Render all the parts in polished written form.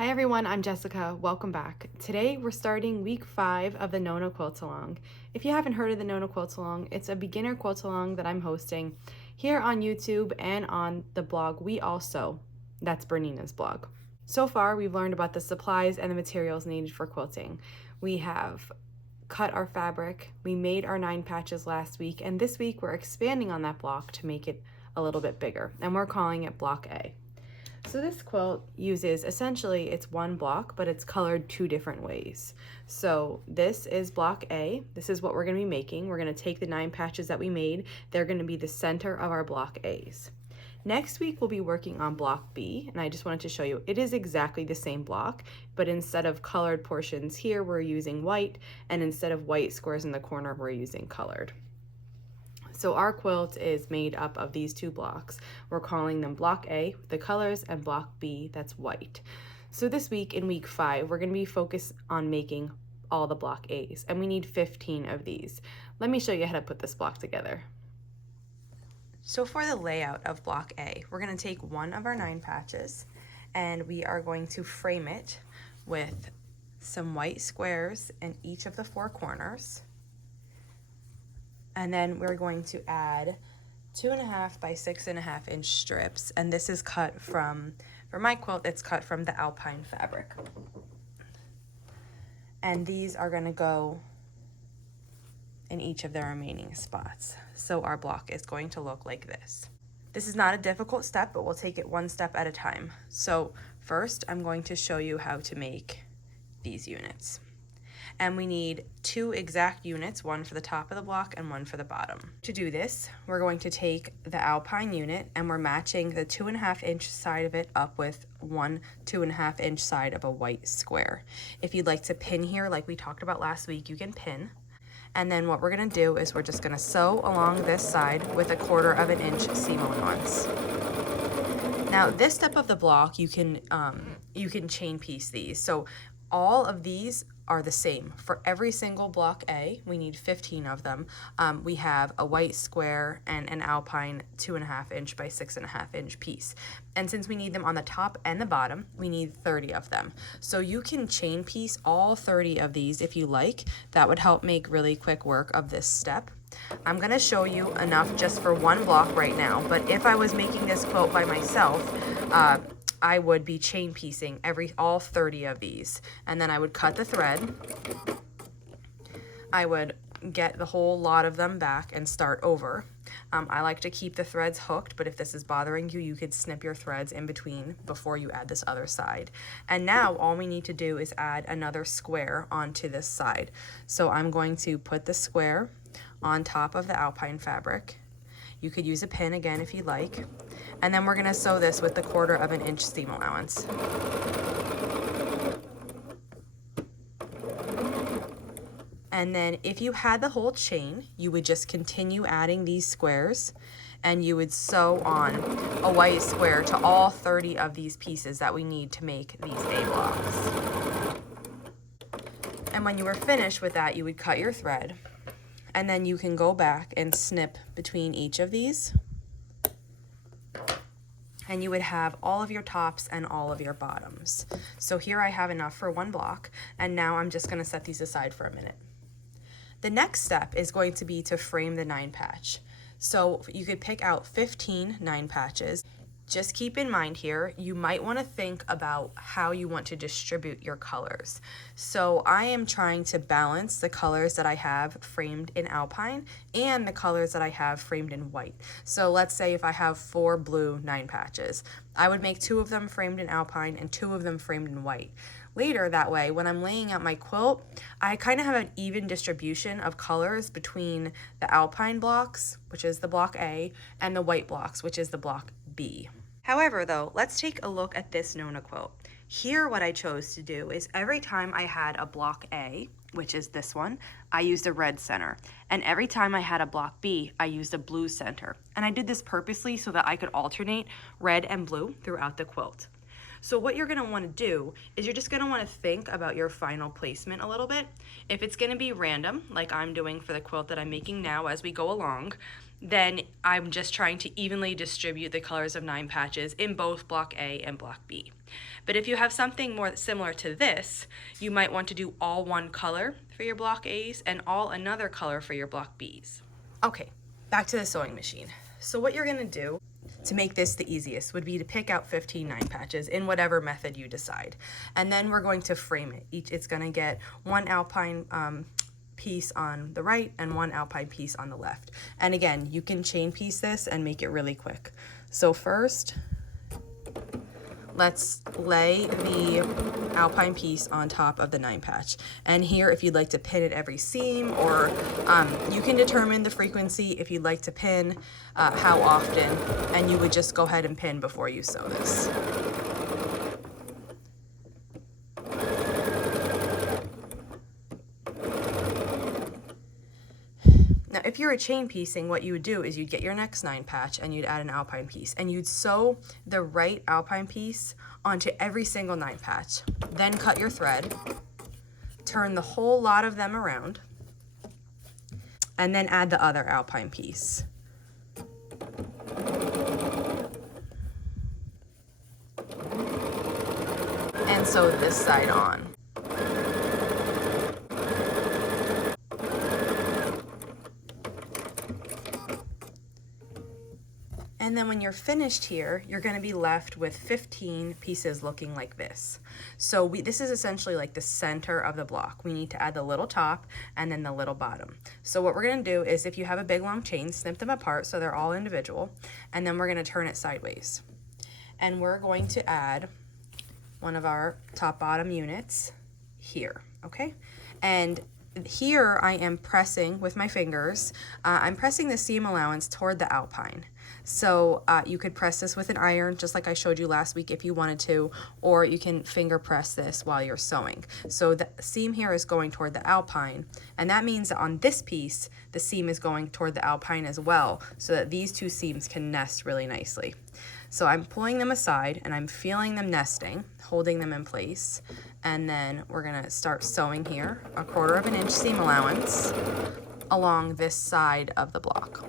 Hi everyone, I'm Jessica. Welcome back. Today we're starting week 5 of the Nona Quilt Along. If you haven't heard of the Nona Quilt Along, it's a beginner quilt along that I'm hosting here on YouTube and on the blog We All Sew. That's Bernina's blog. So far we've learned about the supplies and the materials needed for quilting. We have cut our fabric, we made our 9 patches last week, and this week we're expanding on that block to make it a little bit bigger, and we're calling it block A. So this quilt uses, essentially it's one block, but it's colored 2 different ways. So this is block A. This is what we're going to be making. We're going to take the 9 patches that we made. They're going to be the center of our block A's. Next week we'll be working on block B, and I just wanted to show you it is exactly the same block, but instead of colored portions here we're using white, and instead of white squares in the corner we're using colored. So our quilt is made up of these 2 blocks. We're calling them block A, the colors, and block B, that's white. So this week, in week 5, we're gonna be focused on making all the block A's, and we need 15 of these. Let me show you how to put this block together. So for the layout of block A, we're gonna take one of our 9 patches, and we are going to frame it with some white squares in each of the 4 corners. And then we're going to add 2.5 by 6.5 inch strips, and this is cut from, for my quilt, it's cut from the alpine fabric. And these are going to go in each of the remaining spots. So our block is going to look like this. This is not a difficult step, but we'll take it one step at a time. So first, I'm going to show you how to make these units. And we need 2 exact units, one for the top of the block and one for the bottom. To do this, we're going to take the alpine unit and we're matching the 2.5 inch side of it up with one 2.5 inch side of a white square. If you'd like to pin here like we talked about last week, you can pin. And then what we're gonna do is we're just gonna sew along this side with 1/4 inch seam allowance. Now this step of the block, you can chain piece these. So all of these are the same. For every single block A, we need 15 of them. We have a white square and an alpine 2.5 inch by 6.5 inch piece. And since we need them on the top and the bottom, we need 30 of them. So you can chain piece all 30 of these if you like. That would help make really quick work of this step. I'm gonna show you enough just for one block right now, but if I was making this quilt by myself, I would be chain piecing all 30 of these, and then I would cut the thread. I would get the whole lot of them back and start over. I like to keep the threads hooked, but if this is bothering you, you could snip your threads in between before you add this other side. And now all we need to do is add another square onto this side. So I'm going to put the square on top of the alpine fabric. You could use a pin again if you like. And then we're gonna sew this with the 1/4 inch seam allowance. And then if you had the whole chain, you would just continue adding these squares and you would sew on a white square to all 30 of these pieces that we need to make these A blocks. And when you were finished with that, you would cut your thread, and then you can go back and snip between each of these, and you would have all of your tops and all of your bottoms. So here I have enough for one block, and now I'm just gonna set these aside for a minute. The next step is going to be to frame the 9 patch. So you could pick out 15 9 patches. Just keep in mind here, you might want to think about how you want to distribute your colors. So I am trying to balance the colors that I have framed in alpine and the colors that I have framed in white. So let's say if I have 4 blue 9 patches, I would make 2 of them framed in alpine and 2 of them framed in white. Later that way, when I'm laying out my quilt, I kind of have an even distribution of colors between the alpine blocks, which is the block A, and the white blocks, which is the block B. However, though, let's take a look at this Nona quilt. Here, what I chose to do is every time I had a block A, which is this one, I used a red center. And every time I had a block B, I used a blue center. And I did this purposely so that I could alternate red and blue throughout the quilt. So what you're gonna wanna do is you're just gonna wanna think about your final placement a little bit. If it's gonna be random, like I'm doing for the quilt that I'm making now as we go along, then I'm just trying to evenly distribute the colors of 9 patches in both block A and block B. But if you have something more similar to this, you might want to do all one color for your block A's and all another color for your block B's. Okay, back to the sewing machine. So what you're gonna do to make this the easiest would be to pick out 15 9 patches in whatever method you decide. And then we're going to frame it. It's gonna get one alpine piece on the right and one alpine piece on the left. And again, you can chain piece this and make it really quick. So first, let's lay the alpine piece on top of the 9 patch. And here, if you'd like to pin at every seam, or you can determine the frequency if you'd like to pin, how often, and you would just go ahead and pin before you sew this. Now, if you're a chain piecing, what you would do is you'd get your next 9 patch and you'd add an alpine piece, and you'd sew the right alpine piece onto every single 9 patch. Then cut your thread, turn the whole lot of them around, and then add the other alpine piece. And sew this side on. And then when you're finished here, you're going to be left with 15 pieces looking like this. So this is essentially like the center of the block. We need to add the little top and then the little bottom. So what we're going to do is, if you have a big long chain, snip them apart so they're all individual, and then we're going to turn it sideways. And we're going to add one of our top bottom units here, okay? And here I am pressing with my fingers, I'm pressing the seam allowance toward the alpine. So you could press this with an iron, just like I showed you last week if you wanted to, or you can finger press this while you're sewing. So the seam here is going toward the alpine, and that means that on this piece, the seam is going toward the alpine as well, so that these two seams can nest really nicely. So I'm pulling them aside and I'm feeling them nesting, holding them in place, and then we're gonna start sewing here, a 1/4 inch seam allowance along this side of the block.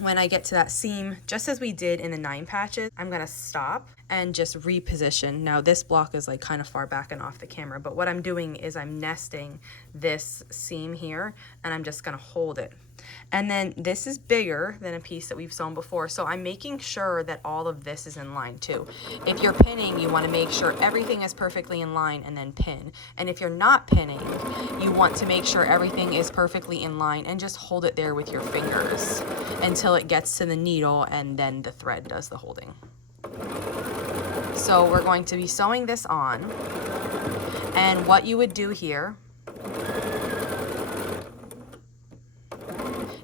When I get to that seam, just as we did in the 9 patches, I'm gonna stop and just reposition. Now this block is like kind of far back and off the camera, but what I'm doing is I'm nesting this seam here, and I'm just gonna hold it. And then this is bigger than a piece that we've sewn before, so I'm making sure that all of this is in line too. If you're pinning, you wanna make sure everything is perfectly in line and then pin. And if you're not pinning, you want to make sure everything is perfectly in line and just hold it there with your fingers until it gets to the needle, and then the thread does the holding. So we're going to be sewing this on, and what you would do here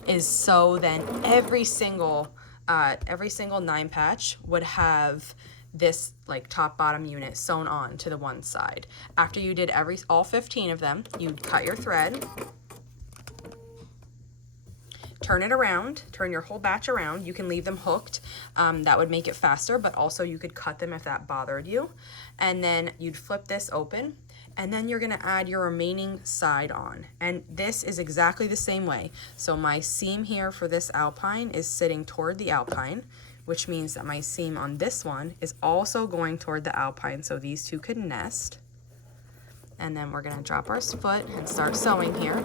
is sew then every single 9 patch would have this like top bottom unit sewn on to the one side. After you did all 15 of them, you'd cut your thread, turn it around, turn your whole batch around. You can leave them hooked, that would make it faster, but also you could cut them if that bothered you. And then you'd flip this open, and then you're gonna add your remaining side on. And this is exactly the same way. So my seam here for this alpine is sitting toward the alpine, which means that my seam on this one is also going toward the alpine, so these two could nest. And then we're gonna drop our foot and start sewing here.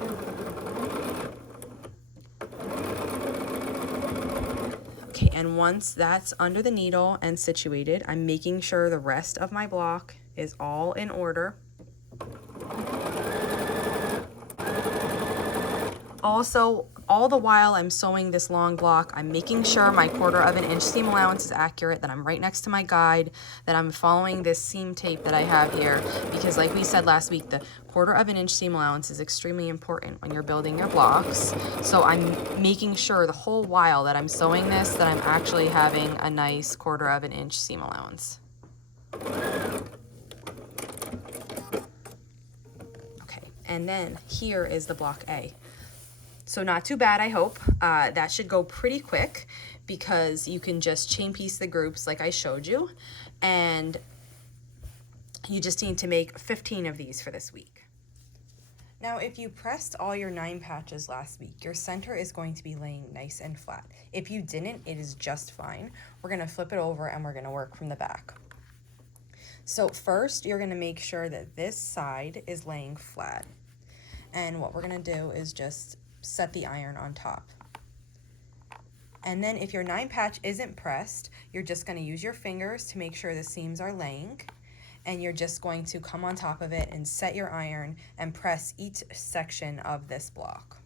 Okay, and once that's under the needle and situated, I'm making sure the rest of my block is all in order. Also, all the while I'm sewing this long block, I'm making sure my 1/4 inch seam allowance is accurate, that I'm right next to my guide, that I'm following this seam tape that I have here, because like we said last week, the 1/4 inch seam allowance is extremely important when you're building your blocks. So I'm making sure the whole while that I'm sewing this, that I'm actually having a nice 1/4 inch seam allowance. Okay, and then here is the block A. So not too bad, I hope. That should go pretty quick because you can just chain piece the groups like I showed you, and you just need to make 15 of these for this week. Now, if you pressed all your 9 patches last week, your center is going to be laying nice and flat. If you didn't, it is just fine. We're gonna flip it over and we're gonna work from the back. So first, you're gonna make sure that this side is laying flat. And what we're gonna do is just set the iron on top. And then if your 9 patch isn't pressed, you're just gonna use your fingers to make sure the seams are laying. And you're just going to come on top of it and set your iron and press each section of this block.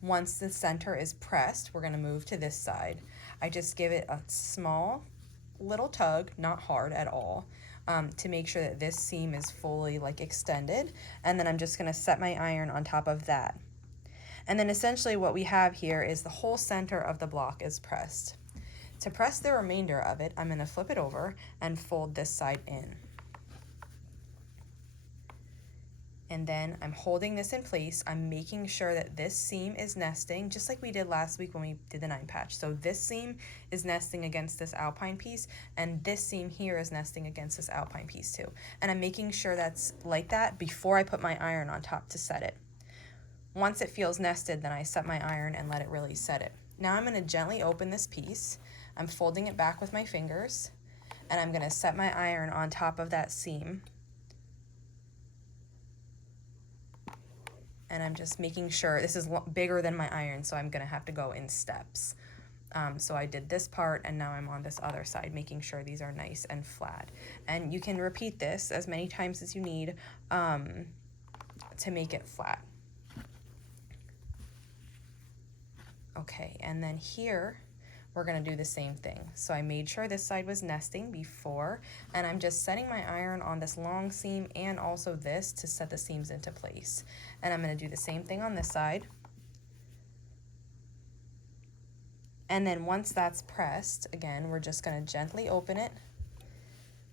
Once the center is pressed, we're gonna move to this side. I just give it a small little tug, not hard at all, to make sure that this seam is fully extended. And then I'm just gonna set my iron on top of that. And then essentially what we have here is the whole center of the block is pressed. To press the remainder of it, I'm gonna flip it over and fold this side in. And then I'm holding this in place. I'm making sure that this seam is nesting, just like we did last week when we did the 9 patch. So this seam is nesting against this alpine piece, and this seam here is nesting against this alpine piece too. And I'm making sure that's like that before I put my iron on top to set it. Once it feels nested, then I set my iron and let it really set it. Now I'm gonna gently open this piece. I'm folding it back with my fingers, and I'm gonna set my iron on top of that seam. And I'm just making sure, this is bigger than my iron, so I'm gonna have to go in steps. So I did this part, and now I'm on this other side, making sure these are nice and flat. And you can repeat this as many times as you need to make it flat. Okay, and then here, we're gonna do the same thing. So I made sure this side was nesting before, and I'm just setting my iron on this long seam and also this to set the seams into place. And I'm gonna do the same thing on this side. And then once that's pressed, again, we're just gonna gently open it.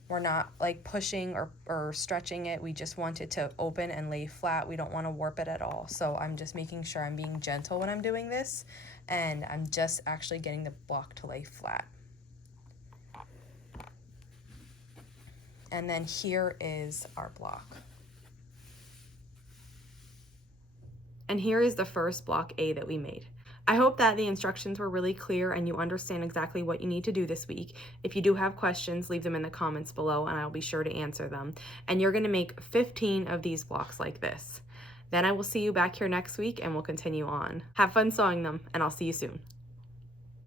We're not pushing or stretching it. We just want it to open and lay flat. We don't wanna warp it at all. So I'm just making sure I'm being gentle when I'm doing this, and I'm just actually getting the block to lay flat. And then here is our block. And here is the first block A that we made. I hope that the instructions were really clear and you understand exactly what you need to do this week. If you do have questions, leave them in the comments below and I'll be sure to answer them. And you're gonna make 15 of these blocks like this. Then I will see you back here next week and we'll continue on. Have fun sewing them, and I'll see you soon.